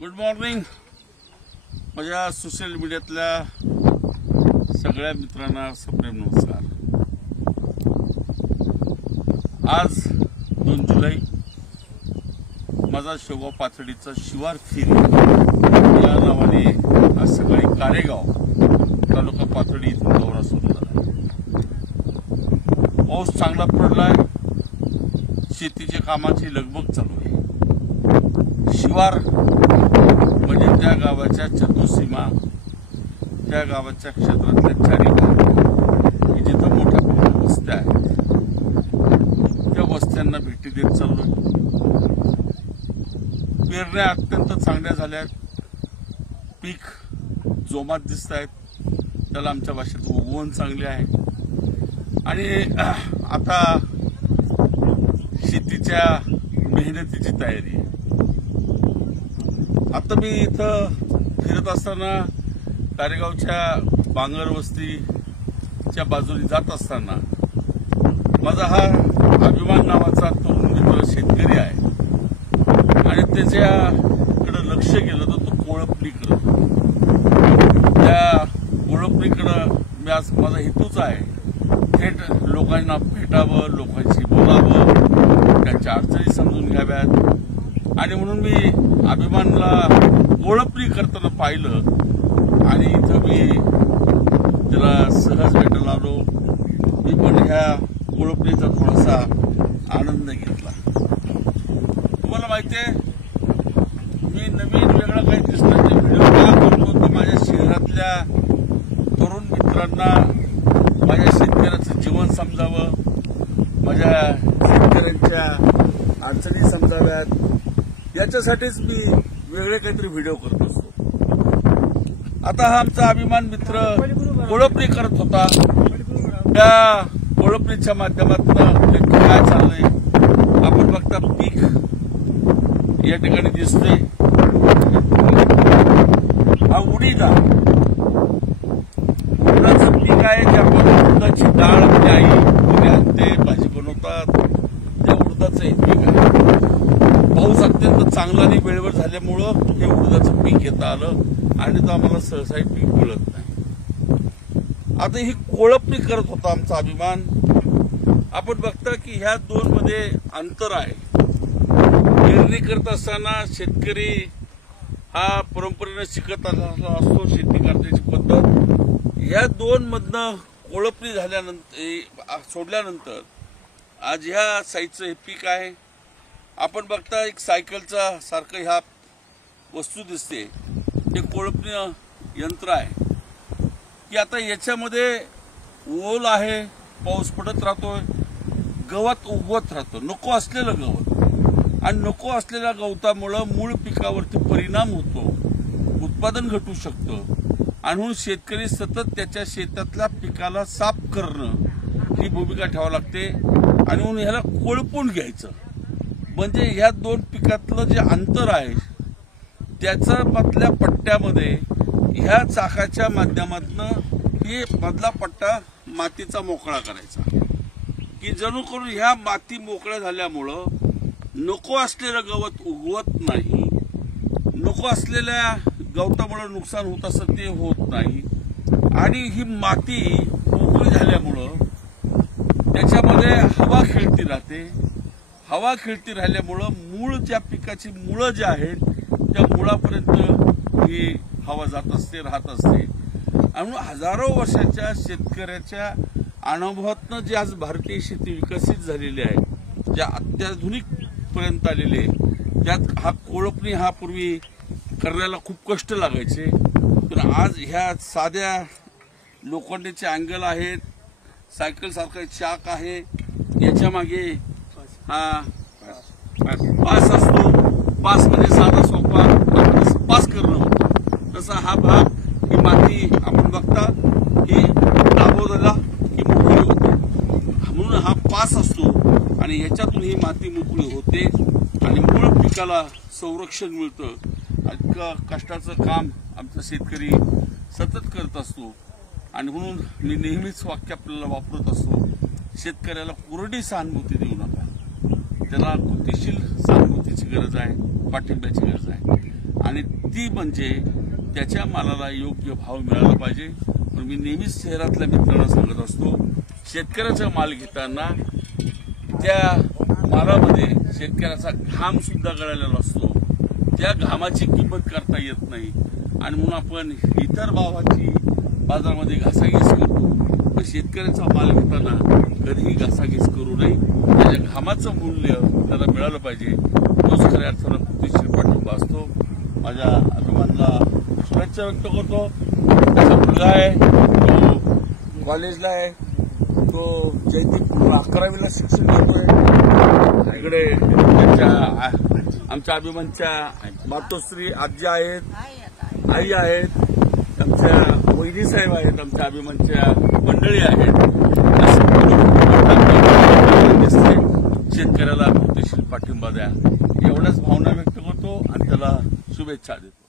Good morning माझ्या social मीडियातल्या सगळ्या मित्रांना सप्रेम नमस्कार। आज 2 जुलै माझा शेवगाव पाथर्डीचा शिवार फेरी या नावाने आज सकाळी कारेगाव तालुका पाथर्डी इथून दौरा सुरू झाला। पाऊस चांगला पडलाय, शेतीच्या कामाची लगबग चालू आहे। शिवार म्हणजे त्या गावाच्या चतुर्सीमा, त्या गावाच्या क्षेत्रातल्या चारी की जिथं मोठ्या मोठ्या वस्त्या आहेत त्या वस्त्यांना भेटी देत चाललोय। पेरण्या अत्यंत चांगल्या झाल्या, पीक जोमात दिसत आहेत, त्याला आमच्या भाषेत उगवण चांगले आहे आणि आता शेतीच्या मेहनतीची तयारी आहे। आता मी इथं फिरत असताना कारेगावच्या बांगर वस्तीच्या बाजूने जात असताना माझा हा अभिमान नावाचा तरुण मित्र शेतकरी आहे आणि त्याच्याकडे लक्ष गेलं तर तो कोळपणी करत होता। त्या कोळपणीकडे मी आज माझा हेतूच आहे थेट लोकांना भेटावं, लोकांशी बोलावं, त्यांच्या अडचणी समजून घ्याव्यात आणि म्हणून मी अभिमानला कोळपणी करताना पाहिलं आणि इथं मी त्याला सहज भेटायला आलो। मी पण ह्या कोळपणीचा थोडासा आनंद घेतला। तुम्हाला माहितीये मी नवीन वेगळं काही दिसण्याचे व्हिडिओ का करतो तर माझ्या शहरातल्या तरुण मित्रांना माझ्या शेतकऱ्याचं जीवन समजावं, माझ्या शेतकऱ्यांच्या अडचणी समजाव्यात, याच्यासाठीच मी वेगळे काहीतरी व्हिडिओ करत असतो। आता हा आमचा अभिमान मित्र कोळपणी करत होता, त्या कोळपणीच्या माध्यमातून काय चाललंय आपण बघता, पीक या ठिकाणी दिसतोय। हा उडीद उडदाचं पीक आहे जे आपण उडदाची डाळ आपली आई आणते, भाजी बनवतात, त्या उडदाचं हे पीक आहे। पाऊस अत्यंत चांगला आणि वेळेवर झाल्यामुळं हे उडदाचं पीक घेता आलं आणि तो आम्हाला सहसा पीक मिळत नाही। आता ही कोळपणी करत होता आमचा अभिमान। आपण बघता की ह्या दोन मध्ये अंतर आहे। पेरणी करत असताना शेतकरी हा परंपरेने शिकत आलेला असतो शेती करण्याची पद्धत। या दोन मधनं कोळपणी झाल्यानंतर सोडल्यानंतर आज ह्या साईजचं हे पीक आहे। आपण बघता एक सायकलचा सारखं ह्या वस्तू दिसते, हे कोळपणी यंत्र आहे की आता याच्यामध्ये ओल आहे, पाऊस पडत राहतोय, गवत उगवत राहतं, नको असलेलं गवत, आणि नको असलेल्या गवतामुळे मूळ पिकावरती परिणाम होतो, उत्पादन घटू शकतं आणि म्हणून शेतकरी सतत त्याच्या शेतातल्या पिकाला साफ करणं ही भूमिका ठेवावी लागते आणि म्हणून ह्याला कोळपून घ्यायचं। म्हणजे ह्या दोन पिकातलं जे अंतर आहे त्याच्या मधल्या पट्ट्यामध्ये ह्या चाकाच्या माध्यमातून हे मधला पट्टा मातीचा मोकळा करायचा की जणू करून ह्या माती मोकळ्या झाल्यामुळं नको असलेलं गवत उगवत नाही, नको असलेल्या गवतामुळे नुकसान होत असं ते होत नाही आणि ही माती मोकळी झाल्यामुळं त्याच्यामध्ये हवा खेळती राहते। हवा खेळती राहिल्यामुळं मूळ ज्या पिकाची मुळं जी आहेत त्या मुळापर्यंत ही हवा जात असते, राहत असते आणि हजारो वर्षाच्या शेतकऱ्याच्या अनुभवातनं जे आज भारतीय शेती विकसित झालेली आहे, ज्या अत्याधुनिक पर्यंत आलेले, त्यात हा कोळपणी हा पूर्वी करण्याला खूप कष्ट लागायचे, तर आज ह्या साध्या लोखंडाचे अँगल आहेत, सायकल सारखा चाक आहे, याच्या मागे हा पास असतो, पास म्हणजे साधा सोपा पास करणं होतं, तसा हा भाग ही माती आपण बघता ही दाबवला की मोकळी होते, म्हणून हा पास असतो आणि ह्याच्यातून ही माती मोकळी होते आणि मूळ पिकाला संरक्षण मिळतं। इतकं कष्टाचं काम आमचा शेतकरी सतत करत असतो आणि म्हणून मी नेहमीच वाक्य आपल्याला वापरत असतो, शेतकऱ्याला कोरडी सहानुभूती देऊ नका, त्याला कृतिशील सहानुभूतीची गरज आहे, पाठिंब्याची गरज आहे आणि ती म्हणजे त्याच्या मालाला योग्य भाव मिळाला पाहिजे. पण मी नेहमीच शहरातल्या मित्रांना सांगत असतो, शेतकऱ्याचा माल घेताना त्या मालामध्ये शेतकऱ्याचा घाम सुद्धा गळालेला असतो. त्या घामाची किंमत करता येत नाही आणि म्हणून आपण इतर भावाची बाजारामध्ये घासाघीस करतो. पण शेतकऱ्याचा माल घेताना कधीही घासाघीस करू नये. त्याच्या घामाचं मूल्य त्याला मिळालं पाहिजे. तोच खऱ्या अर्थानं कृतीशील पाठिंबा असतो. माझ्या अभिमानाला शुभेच्छा व्यक्त करतो. त्याचा मुलगा आहे, तो कॉलेजला आहे, तो जयदीप 11वीला शिक्षण घेतोय. इकडे आमच्या अभिमानच्या मातोश्री आजी आहेत, आई आहेत, आमच्या वहिनी साहेब आहेत, आमच्या अभिमानच्या मंडळी आहेत. शेतकऱ्याला कृतीशील पाठिंबा द्या एवढ्याच भावना व्यक्त करतो आणि त्याला शुभेच्छा देतो.